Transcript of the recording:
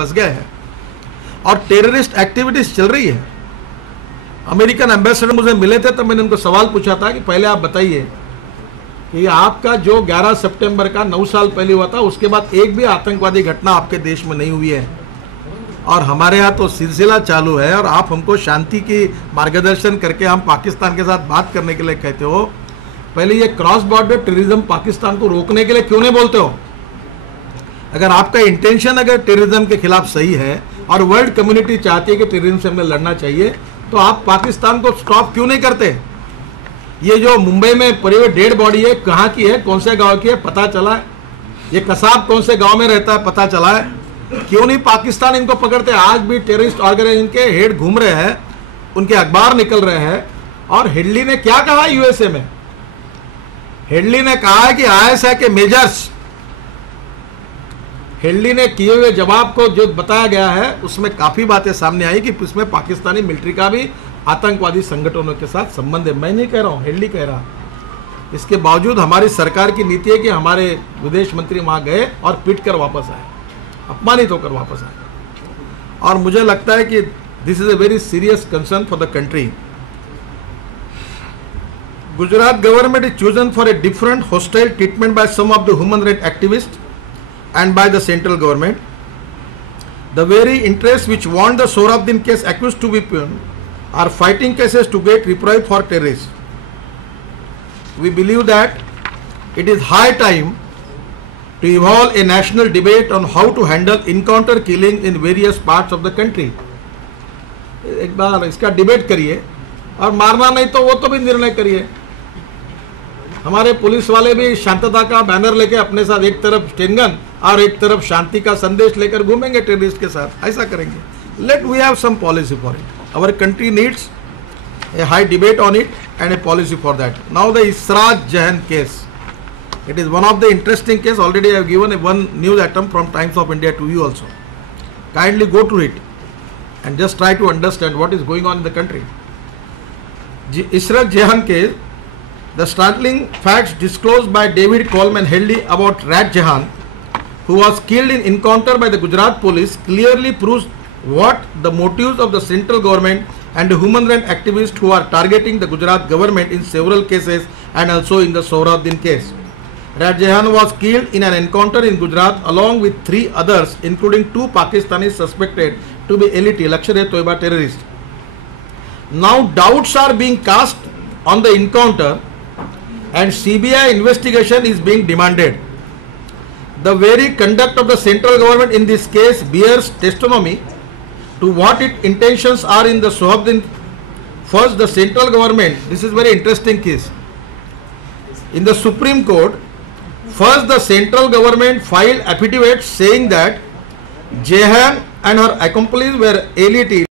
फंस गए हैं और टेररिस्ट एक्टिविटीज चल रही है। अमेरिकन एम्बेसडर मुझे मिले थे तो मैंने उनको सवाल पूछा था कि पहले आप बताइए कि आपका जो 11 सितंबर का 9 साल पहले हुआ था उसके बाद एक भी आतंकवादी घटना आपके देश में नहीं हुई है और हमारे यहाँ तो सिलसिला चालू है और आप हमको शांति की मार्गदर्शन करके हम पाकिस्तान के साथ बात करने के लिए कहते हो। पहले ये क्रॉस बॉर्डर टेररिज्म पाकिस्तान को रोकने के लिए क्यों नहीं बोलते हो? अगर आपका इंटेंशन अगर टेररिज्म के खिलाफ सही है और वर्ल्ड कम्युनिटी चाहती है कि टेररिज्म से हमें लड़ना चाहिए तो आप पाकिस्तान को स्टॉप क्यों नहीं करते? ये जो मुंबई में पड़ी हुई डेड बॉडी है कहाँ की है, कौन से गांव की है, पता चला है? ये कसाब कौन से गांव में रहता है, पता चला है? क्यों नहीं पाकिस्तान इनको पकड़ते? आज भी टेररिस्ट ऑर्गेनाइजेशन के हेड घूम रहे हैं, उनके अखबार निकल रहे हैं। और हेडली ने क्या कहा यूएसए में? हेडली ने कहा है कि आईएसआई के मेजर्स, हेडली ने किए हुए जवाब को जो बताया गया है उसमें काफी बातें सामने आई कि इसमें पाकिस्तानी मिलिट्री का भी आतंकवादी संगठनों के साथ संबंध है। मैं नहीं कह रहा हूं, हेडली कह रहा। इसके बावजूद हमारी सरकार की नीति है कि हमारे विदेश मंत्री वहां गए और पीट कर वापस आए, अपमानित होकर वापस आए। और मुझे लगता है कि this is a very serious concern for the country. Gujarat government is chosen for a different hostile treatment by some of the human right activist and by the central government. The very interests which want the Sohrabuddin case accused to be are fighting cases to get reprieve for terrorists. We believe that it is high time to evolve a national debate on how to handle encounter killing in various parts of the country. एक बार इसका debate करिए और मारना नहीं तो वो तो भी निर्णय करिए। हमारे पुलिस वाले भी शांतता का बैनर लेके अपने साथ एक तरफ स्टेनगन और एक तरफ शांति का संदेश लेकर घूमेंगे टेररिस्ट के साथ, ऐसा करेंगे। Let we have some policy for it. Our country needs a high debate on it and a policy for that. Now the Israj Jahan case, it is one of the interesting case. Already I have given one news item from Times of India to you also. Kindly go to it and just try to understand what is going on in the country. Israq Jahan case, the startling facts disclosed by David Coleman Headley about Rat Jahan, who was killed in encounter by the Gujarat police, clearly proves what the motives of the central government and the human rights activists who are targeting the Gujarat government in several cases and also in the Sohrabuddin case. Rat Jahan was killed in an encounter in Gujarat along with 3 others, including 2 Pakistanis suspected to be LET, Lashkar-e-Toiba terrorists. Now doubts are being cast on the encounter and CBI investigation is being demanded. The very conduct of the central government in this case bears testimony to what its intentions are in the Sohrabuddin. First, the central government, this is very interesting case. In the Supreme Court, first the central government filed affidavits saying that Jahan and her accomplices were LET